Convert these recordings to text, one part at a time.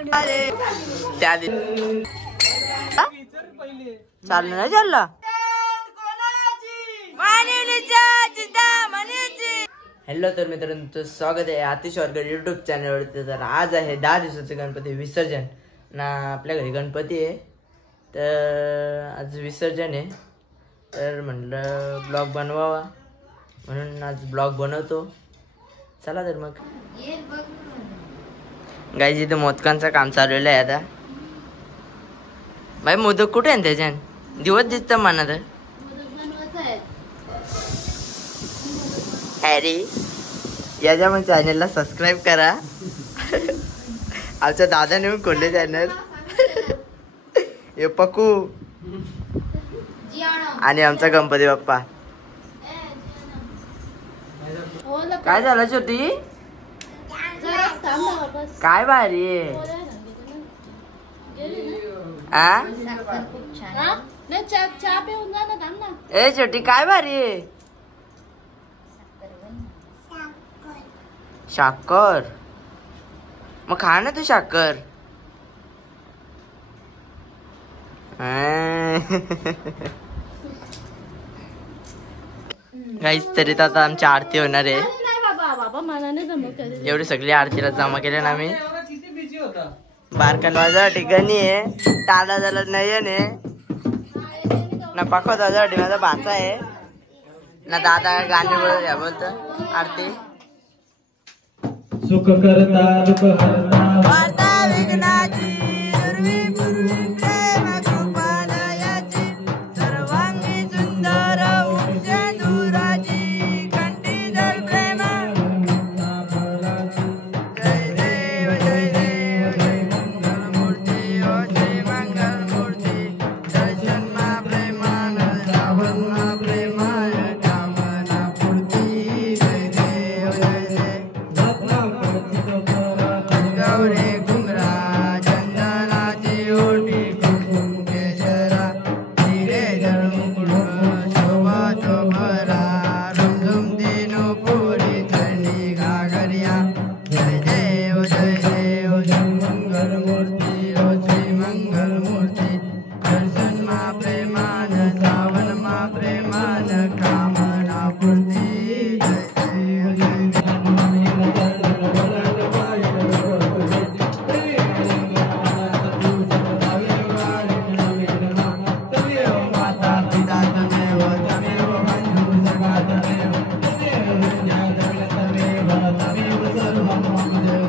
त्या चाललं नाही चाललं. हॅलो तर मित्रांनो, तुमचं स्वागत आहे आतिश ऑर्गर यूट्यूब चॅनलवरती. तर आज आहे 10 दिवसाचे गणपती विसर्जन ना. आपल्या घरी गणपती आहे तर आज विसर्जन आहे. तर म्हटलं ब्लॉग बनवावा म्हणून आज ब्लॉग बनवतो. चला तर मग. गाईज इथं मोदकांचं काम चाललेलं आहे आता. भाई मोदक कुठे आहे त्याच्यान? दिवस दिसत म्हणा तर. अरे याच्या पण चॅनलला सबस्क्राईब करा. आमच्या दादाने पण खोलले चॅनल. हे पकू आणि आमचा गणपती बाप्पा. काय झालं छोटी? काय भारी आहे. ए छोटी काय भारी आहे. साखर मग खा ना तू साखर. गाईस तरी तर आता आमची आरती होणार आहे. एवढी सगळी आरतीला जमा केल्या ना आम्ही. बारका माझ्या ठिकाणी आहे. टाळा झाला नयन आहे ना. पाखो दादासाठी माझा भाचा आहे ना. दादा गाणे बोलत आरती. सुख करता दुख हरता वार्ता विघ्नाची दुर्वी प्रेम कृपालयाची सर्वांगी सुंदर उच्च दुराची कंठीधर प्रेम. जय देव जय देव जय मंगलमूर्ती ओ श्री मंगलमूर्ती. दर्शन मा प्रेमान श्रावण मा प्रेमान कामना पूर्ती. जय देव जय देव गौरी घुमरा चंदनाची ओटी कुंकुम केशरा हिरे जळमुकुट शोभा तो भरा. रुमझुम दिनो पुरी थंडी घागरिया. जय देव जय देव जय मंगल मूर्ती ओ श्री मंगल मूर्ती. दर्शन मा प्रेमान श्रावण मा प्रेमान कामना पूर्ती. जय देव जय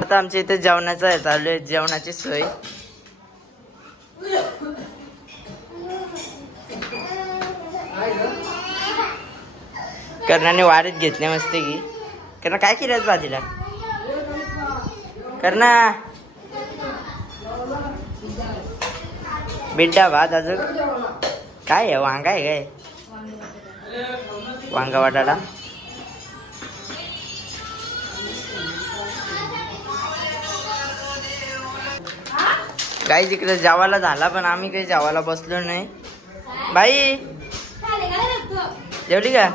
आता आमच्या इथे जेवणाचं आहे चालू आहे. जेवणाची सोय. कर्णाने वारीत घेतले मस्त की. करणा काय केलं भाजीला? करणा बिड्डा भात अजून काय आहे? वांगा आहे काय? वांगा बटाटा. काही तिकडे जेवायला झाला पण आम्ही काही जेवायला बसलो नाही. बाई जेवली का?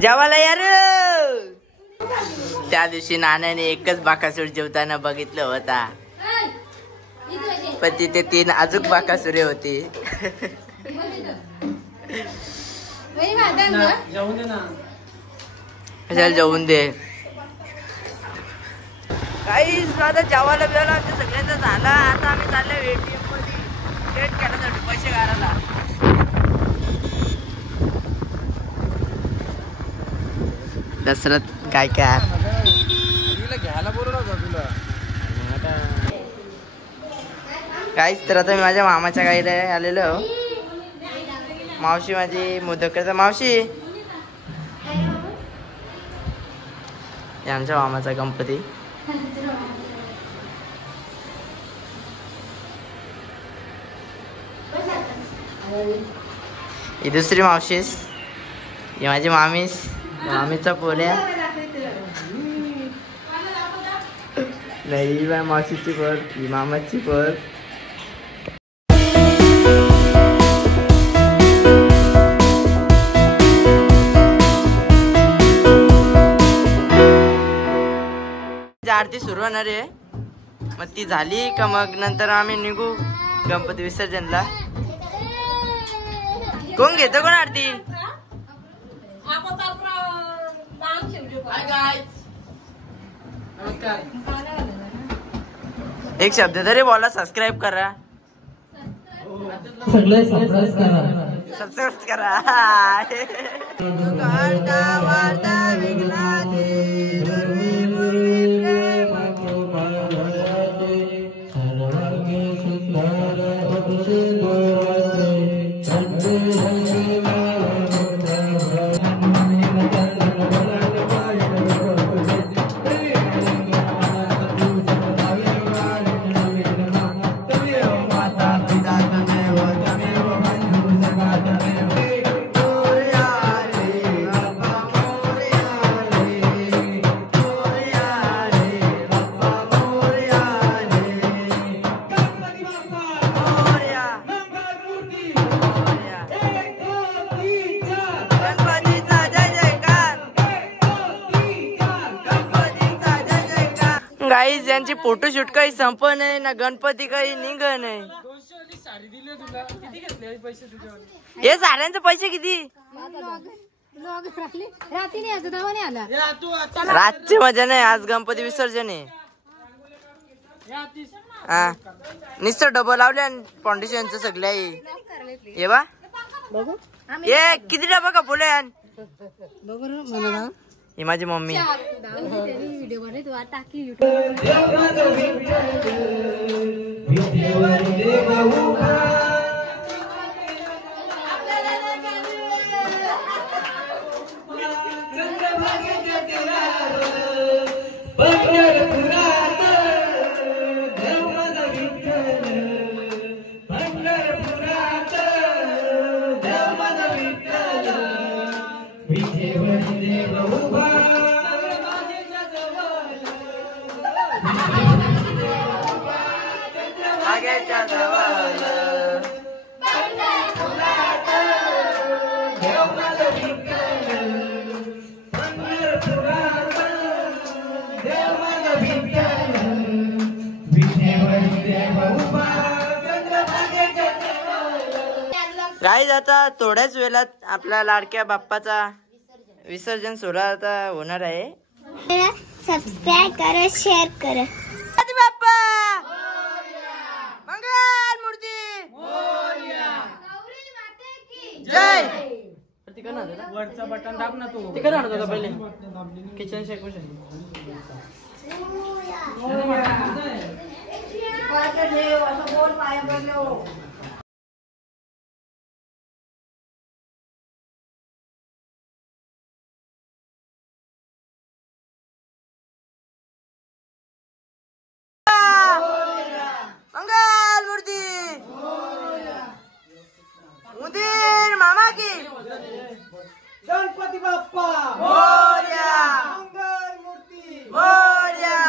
जेवायला यार. त्या दिवशी नानाने एकच बाकासूर जेवताना बघितलं होता पण तिथे 3 अजून बाकासुरे होते. कशाला जेवून दे. काही आता जेवायला बिवायला आमच्या सगळ्यांचा झाला. आता आम्ही चाललो ATM मध्ये वेट करण्यासाठी पैसे काढायला. दसरथ काय काय घ्यायला बोलू तुला. काहीच तर आता मी माझ्या मामाच्या गाईला आलेलो. मावशी माझी मोदकचा मावशी. आमच्या मामाचा गणपती. ही दुसरी मावशीस. ही माझी मामीस. मामीचा पोऱ्या नाही. मावशीची पोर. ही मामाची पोर. आरती सुरू होणार आहे, मग ती झाली का मग नंतर आम्ही निघू गणपती विसर्जनला. कोण घेतो कोण आरती? एक शब्द तरी बोला. सबस्क्राईब करा, सगळे सबस्क्राईब करा. सबस्क्राईब करा. गाईज यांची फोटोशूट काही संप नाही ना, गणपती काही निघ नाही. हे साड्यांचे पैसे किती? रातची मजा नाही, आज गणपती विसर्जन आहे. हा नुसतं डबल लावले फाउंडेशनचं सगळ्या. हे बा हे किती डबा का बोले. ही माझी मम्मी. गाईज आता थोड्याच वेळात आपल्या लाडक्या बाप्पाचा विसर्जन सोहळा आता होणार आहे. सबस्क्राईब करा, शेअर करा. बाप्पा मंगल मूर्ती जय. वरचा बटन दाब ना तू. ते करणार होता पहिले किचन शेक मंगल मूर्ती उदीर मामा की गणपती बाप्पा मोरया. मंगल मूर्ती मोरया.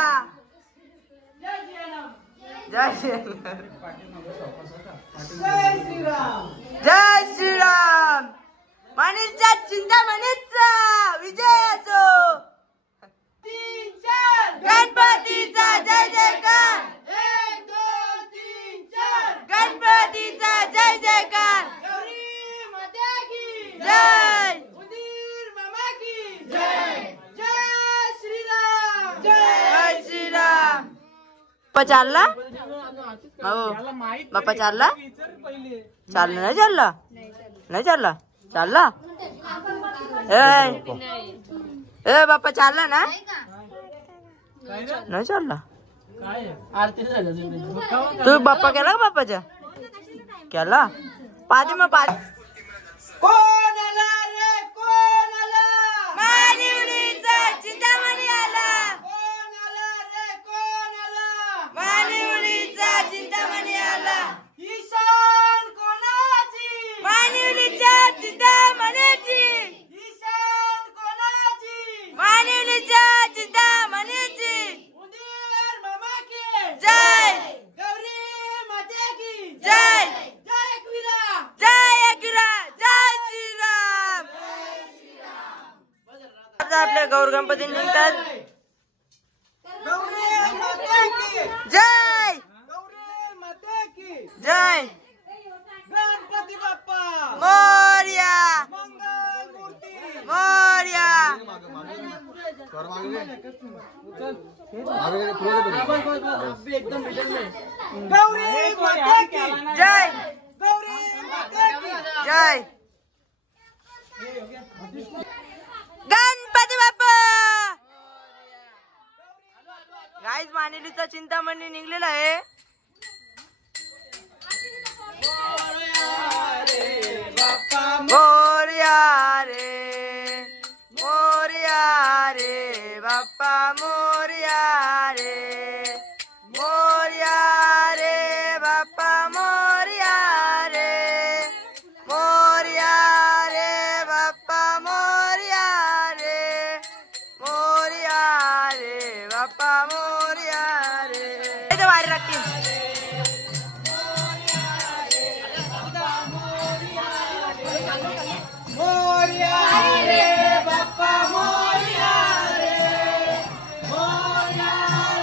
जय श्रीराम. जय श्रीराम. जय श्रीराम. मनीचा चिंतामणीचा विजय असो. गणपतीचा जय जयकार. गणपतीचा जय जयकार. जय जय श्रीराम. बाप्पा चालला हो. बाप्पा चालला. चालला नाही चालला. नाही चालला. चालला ए बाप्पा चालला ना. नाही चालला. तू बाप्पा केला का बाप्पाच्या केला पादी मग पादी. कोण आला रे कोण आला. मानिवलीचा चिंतामणी आला. कोण आला रे कोण आला. मानिवलीचा चिंतामणी आला. ईशान कोणाची. मानिवलीच्या चिंतामणीची. ईशान कोणाची. मानिवलीच्या चिंतामणीची. उदीर मामा की जय. गौरी माते की जय. जय एकविरा. जय एकविरा. जय श्रीराम. आता आपल्या गौर गणपती निघतात. गौरी माता की जय गौरी माता की जय गणपती बाप्पा. गाईज मानेलीचा चिंतामणी निघलेला आहे. मोरया रे बाप्पा मोरया रे बाप्पा मोरया रे बाप्पा मोरया रे बाप्पा मोरया रे. इथे वारी लागतील. मोरया रे बाप्पा मोरया रे मोरया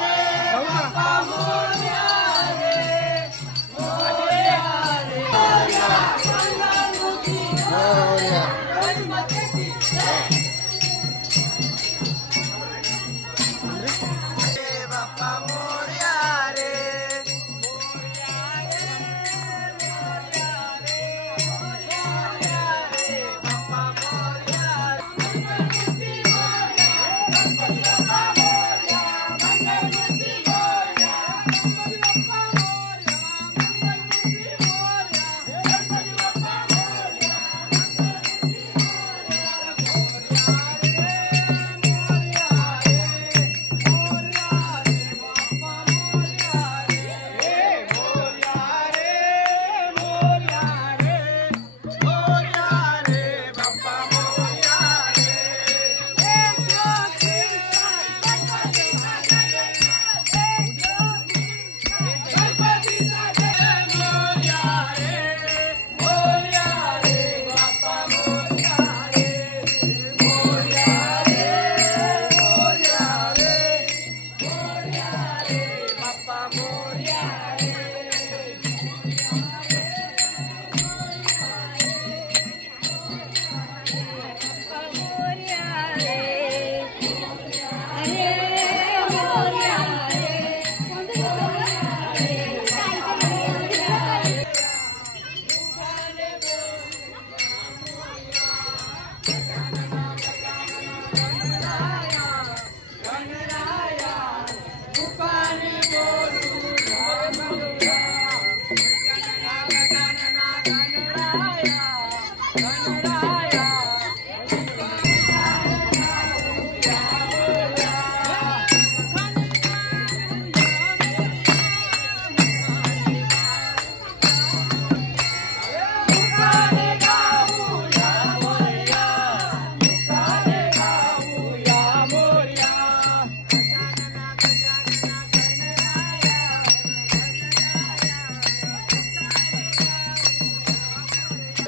रे बाप्पा मोरया रे मोरया रे मोरया गणपती की बाप्पा मोरया रे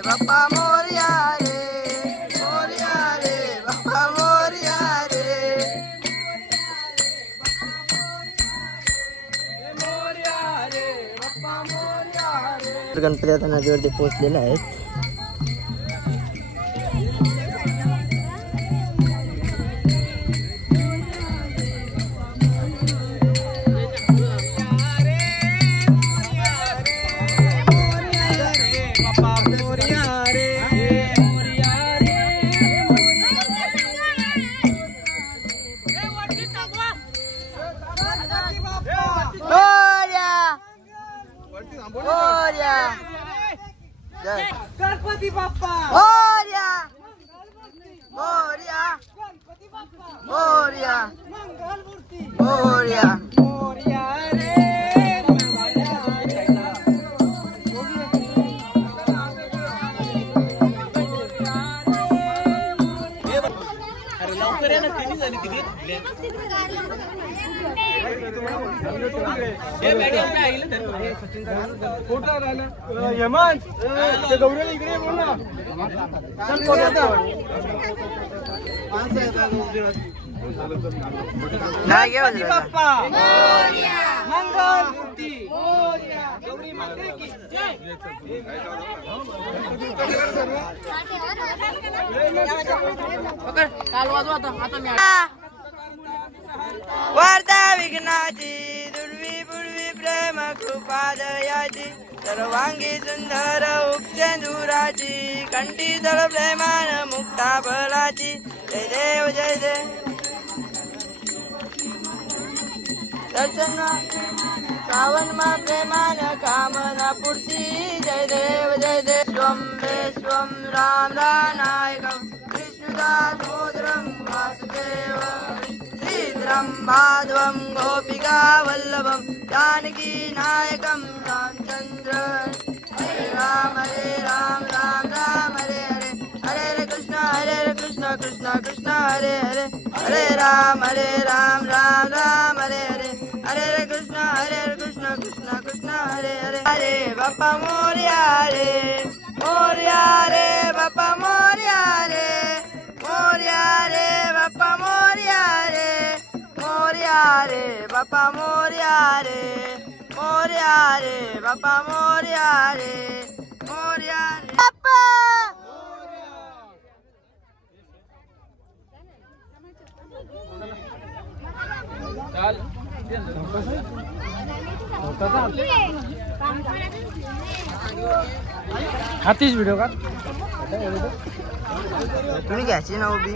बाप्पा मोरया रे बाप्पा मोरया रे. गणपती आता नदीवरती पोहोचलेले आहेत. गणपती बाप्पा मोरया गणपती बाप्पा मोरया मंगलमूर्ती मोरया. मोरया रे अरे लवकर या ना किती झाली तिकीट फोटो राहिला हेमंत ते गौरीला इकडे बोल ना चल फोटो आता नाही घेऊन गणपती बाप्पा मंगलमूर्ती गौरी माते की जय. पकड काल वाजवा आता मी नाची दुर्वी पूर्वी प्रेम कृपा दयाची सर्वांगी सुंदर उपचेंदुराची कंठी जळ प्रेमान मुक्ता बलाची जय देव जय देव दर्शन श्रावण मा प्रेमान कामना पूर्ती जय देव स्वम विश्वम राम नायकम विष्णुदास मोदरम वासुदेव श्रीधरम माधवम गोपिका वल्लभम जानकी नायकम रामचंद्र हरे राम राम राम हरे हरे हरे कृष्ण कृष्ण कृष्ण हरे हरे हरे राम राम राम हरे हरे हरे कृष्ण कृष्ण कृष्ण हरे हरे हरे बापा मोरया रे बापा मोरया रे बापा मोरया रे बापा मोरया रे बापा मोरया रे बापा हातीच व्हिडिओ का तुम्ही घ्यायची ना उभी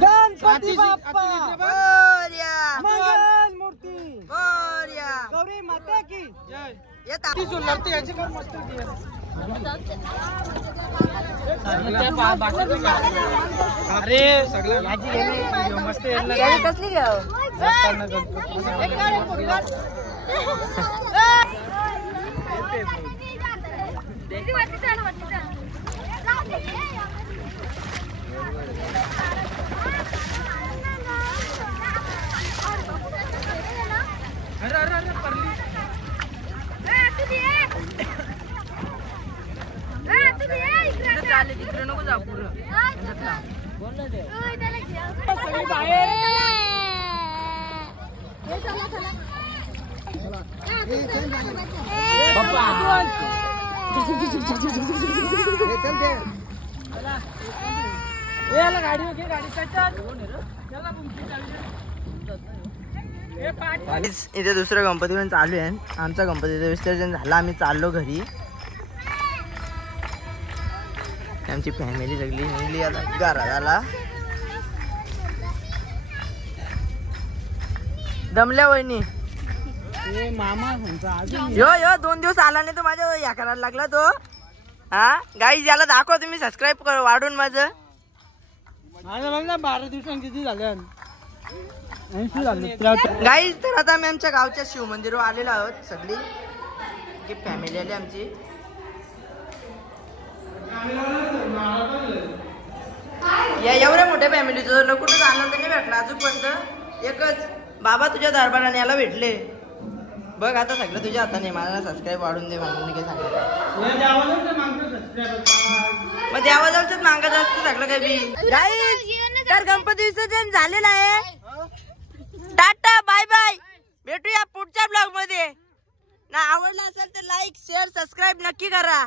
गणपती बाप्पा मोरया मंगल मूर्ती मोरया गौरी माता की जय येता ती जो लढते याची पण मस्त अरे सगळं मस्त कसली घ्या तिकडे नको जा पुढं इथे दुसरं गणपती पण चालू आहे. आमचा गणपतीचं विसर्जन झालं, आम्ही चाललो घरी. आमची फॅमिली सगळी निघली आता घराला. दमल्या वहिनी मामा यो 2 दिवस आला नाही तो माझ्या या करायला लागला तो. हा गाईज याला दाखवा तुम्ही, सबस्क्राईब कर वाढून माझं. बघ ना 12 दिवसांनी किती झाले. गाईज तर आता आम्ही आमच्या गावच्या शिव मंदिरावर आलेलो आहोत. सगळी फॅमिली आली आमची. एवढ्या मोठ्या फॅमिलीचं कुठं आनंद नाही भेटला अजूनपर्यंत. एकच बाबा तुझ्या दरबाराने याला भेटले बघ. आता सगळं तुझ्या हाताने. मला सबस्क्राईब वाढून दे म्हणून मी काय सांगितलं. मग देवाजवळच मागत असतं सगळं काही बी. गाईज तर गणपती विसर्जन झालेलं आहे. टाटा बाय बाय, भेटूया पुढच्या ब्लॉग मध्ये. ना आवडला असेल तर लाईक शेअर सबस्क्राईब नक्की करा.